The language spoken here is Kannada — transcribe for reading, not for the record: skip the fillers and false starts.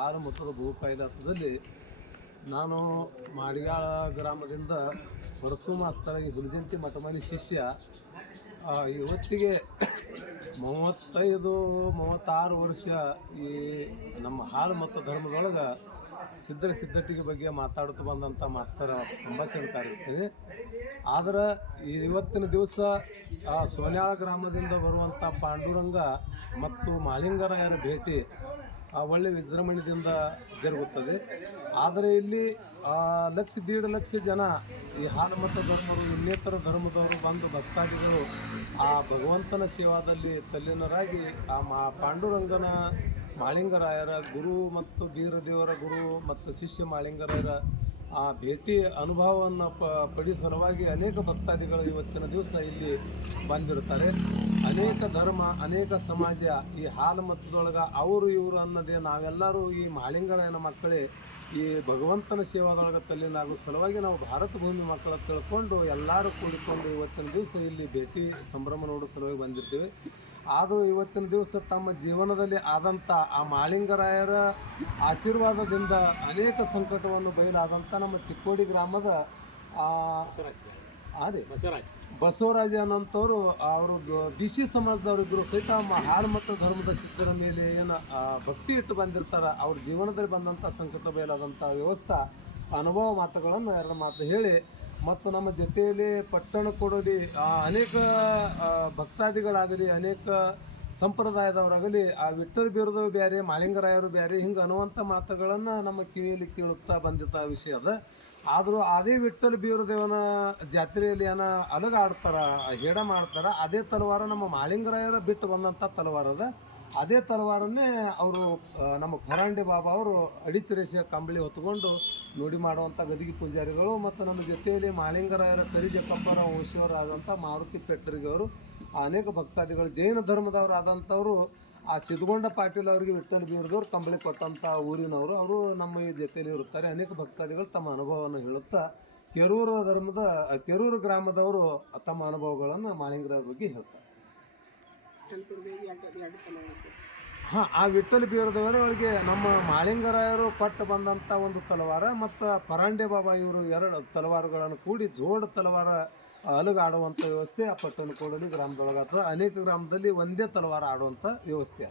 ಹಾಲು ಮತ್ತು ಭೂ ಕೈಲಾಸದಲ್ಲಿ ನಾನು ಮಾಡಿಗಾಳ ಗ್ರಾಮದಿಂದ ಪರಸು ಮಾಸ್ತರಾಗಿ ಹುಲಿಜಂತಿ ಮಠಮನಿ ಶಿಷ್ಯ. ಇವತ್ತಿಗೆ 36 ವರ್ಷ ಈ ನಮ್ಮ ಹಾಲು ಮತ್ತು ಧರ್ಮದೊಳಗೆ ಸಿದ್ಧಟಿಗೆ ಬಗ್ಗೆ ಮಾತಾಡುತ್ತಾ ಬಂದಂಥ ಮಾಸ್ತರ ಸಂಭಾಷಣೆಕಾರ ಇರ್ತೀನಿ. ಆದರೆ ಇವತ್ತಿನ ದಿವಸ ಸೋನ್ಯಾಳ ಗ್ರಾಮದಿಂದ ಬರುವಂಥ ಪಾಂಡುರಂಗ ಮತ್ತು ಮಾಳಿಂಗರಾಯರ ಭೇಟಿ ಒಳ್ಳೆ ವಿಜೃಂಭಣೆಯಿಂದ ಜರುಗುತ್ತದೆ. ಆದರೆ ಇಲ್ಲಿ 1.5 ಲಕ್ಷ ಜನ ಈ ಹಾಲು ಮತ್ತು ಧರ್ಮರು ಇನ್ನೇತರ ಧರ್ಮದವರು ಬಂದು ಭಕ್ತಾದಿಗಳು ಆ ಭಗವಂತನ ಸೇವಾದಲ್ಲಿ ತಲ್ಲೀನರಾಗಿ ಆ ಪಾಂಡುರಂಗನ ಮಾಳಿಂಗರಾಯರ ಗುರು ಮತ್ತು ಬೀರದೇವರ ಗುರು ಮತ್ತು ಶಿಷ್ಯ ಮಾಳಿಂಗರಾಯರ ಆ ಭೇಟಿ ಅನುಭವವನ್ನು ಪಡೆಯುವ ಸಲುವಾಗಿ ಅನೇಕ ಭಕ್ತಾದಿಗಳು ಇವತ್ತಿನ ದಿವಸ ಇಲ್ಲಿ ಬಂದಿರ್ತಾರೆ. ಅನೇಕ ಧರ್ಮ, ಅನೇಕ ಸಮಾಜ ಈ ಹಾಲು ಮತದೊಳಗೆ ಅವರು ಇವರು ಅನ್ನೋದೇ ನಾವೆಲ್ಲರೂ ಈ ಮಾಳಿಂಗರಾಯನ ಮಕ್ಕಳೇ ಈ ಭಗವಂತನ ಸೇವಾದೊಳಗೆ ತಲ್ಲೀನಾಗುವ ಸಲುವಾಗಿ ನಾವು ಭಾರತ ಭೂಮಿ ಮಕ್ಕಳ ತಿಳ್ಕೊಂಡು ಎಲ್ಲರೂ ಕೂಡಿಕೊಂಡು ಇವತ್ತಿನ ದಿವಸ ಇಲ್ಲಿ ಭೇಟಿ ಸಂಭ್ರಮ ನೋಡೋ ಸಲುವಾಗಿ ಬಂದಿರ್ತೀವಿ. ಆದರೂ ಇವತ್ತಿನ ದಿವಸ ತಮ್ಮ ಜೀವನದಲ್ಲಿ ಆದಂಥ ಆ ಮಾಳಿಂಗರಾಯರ ಆಶೀರ್ವಾದದಿಂದ ಅನೇಕ ಸಂಕಟವನ್ನು ಬಯಲಾದಂಥ ನಮ್ಮ ಚಿಕ್ಕೋಡಿ ಗ್ರಾಮದ ಬಸವರಾಜ ಅನ್ನೋಂಥವ್ರು ಅವರು BC ಸಮಾಜದವರಿದ್ದರು ಸಹಿತ ಹಾಲು ಮತ್ತು ಧರ್ಮದ ಸಿದ್ಧರ ಮೇಲೆ ಏನು ಭಕ್ತಿ ಇಟ್ಟು ಬಂದಿರ್ತಾರೆ. ಅವ್ರ ಜೀವನದಲ್ಲಿ ಬಂದಂಥ ಸಂಕಟ ಬಯಲಾದಂಥ ವ್ಯವಸ್ಥೆ ಅನುಭವ ಮಾತುಗಳನ್ನು 2 ಮಾತು ಹೇಳಿ ಮತ್ತು ನಮ್ಮ ಜೊತೆಯಲ್ಲಿ ಪಟ್ಟಣ ಕೊಡಲಿ ಅನೇಕ ಭಕ್ತಾದಿಗಳಾಗಲಿ ಅನೇಕ ಸಂಪ್ರದಾಯದವರಾಗಲಿ ಆ ವಿಠ್ಠಲ ಬೀರದವರು ಬೇರೆ ಮಾಳಿಂಗರಾಯರು ಬೇರೆ ಹಿಂಗೆ ಅನ್ನುವಂಥ ಮಾತುಗಳನ್ನು ನಮ್ಮ ಕಿವಿಯಲ್ಲಿ ಕೇಳುತ್ತಾ ಬಂದಿದ್ದ ವಿಷಯ ಅದ. ಆದರೂ ಅದೇ ವಿಠ್ಠಲ ಬೀರದೇವನ ಜಾತ್ರೆಯಲ್ಲಿ ಅಲಗಾಡ್ತಾರೆ, ಹೇಡ ಮಾಡ್ತಾರೆ. ಅದೇ ತಲವಾರ ನಮ್ಮ ಮಾಳಿಂಗರಾಯರ ಬಿಟ್ಟು ಬಂದಂಥ ತಲವಾರದ ಅದೇ ತಲವಾರನ್ನೇ ಅವರು ನಮ್ಮ ಫರಾಂಡೆ ಬಾಬಾ ಅವರು ಅಡಿಚರೇಷ ಕಂಬಳಿ ಹೊತ್ಕೊಂಡು ನುಡಿ ಮಾಡುವಂಥ ಗದಿಗೆ ಪೂಜಾರಿಗಳು ಮತ್ತು ನಮ್ಮ ಜೊತೆಯಲ್ಲಿ ಮಾಳಿಂಗರಾಯರ ಕರಿಜಕ್ಕಪ್ಪರ ವಂಶವರಾದಂಥ ಮಾರುತಿ ಪೆಟ್ಟರಿಗೆ ಅವರು ಅನೇಕ ಭಕ್ತಾದಿಗಳು ಜೈನ ಧರ್ಮದವರು ಆದಂಥವರು ಆ ಸಿದ್ಧಗೊಂಡ ಪಾಟೀಲ್ ಅವರಿಗೆ ವಿಠ್ಠಲ ಬೀರದವ್ರು ಕಂಬಳಿ ಕೊಟ್ಟಂಥ ಊರಿನವರು ಅವರು ನಮ್ಮ ಈ ಜೊತೆಯಲ್ಲಿ ಇರುತ್ತಾರೆ. ಅನೇಕ ಭಕ್ತಾದಿಗಳು ತಮ್ಮ ಅನುಭವವನ್ನು ಹೇಳುತ್ತಾ ಕೆರೂರು ಗ್ರಾಮದವರು ತಮ್ಮ ಅನುಭವಗಳನ್ನು ಮಾಳಿಂಗರಾಯರ ಬಗ್ಗೆ ಹೇಳ್ತಾರೆ. ಆ ವಿಠ್ಠಲ ಬೀರದವರೊಳಗೆ ನಮ್ಮ ಮಾಳಿಂಗರಾಯರು ಕೊಟ್ಟು ಬಂದಂಥ ಒಂದು ತಲವಾರ ಮತ್ತು ಪರಾಂಡೆ ಬಾಬಾ ಇವರು 2 ತಲವಾರುಗಳನ್ನು ಕೂಡಿ ಜೋಡ ತಲವಾರ ಅಲಗಾಡುವಂಥ ವ್ಯವಸ್ಥೆ ಆ ಪಟ್ಟಣ ಕೋಡಲಿ ಗ್ರಾಮದೊಳಗೆ ಅಥವಾ ಅನೇಕ ಗ್ರಾಮದಲ್ಲಿ ಒಂದೇ ತಲವಾರ ಆಡುವಂಥ ವ್ಯವಸ್ಥೆ.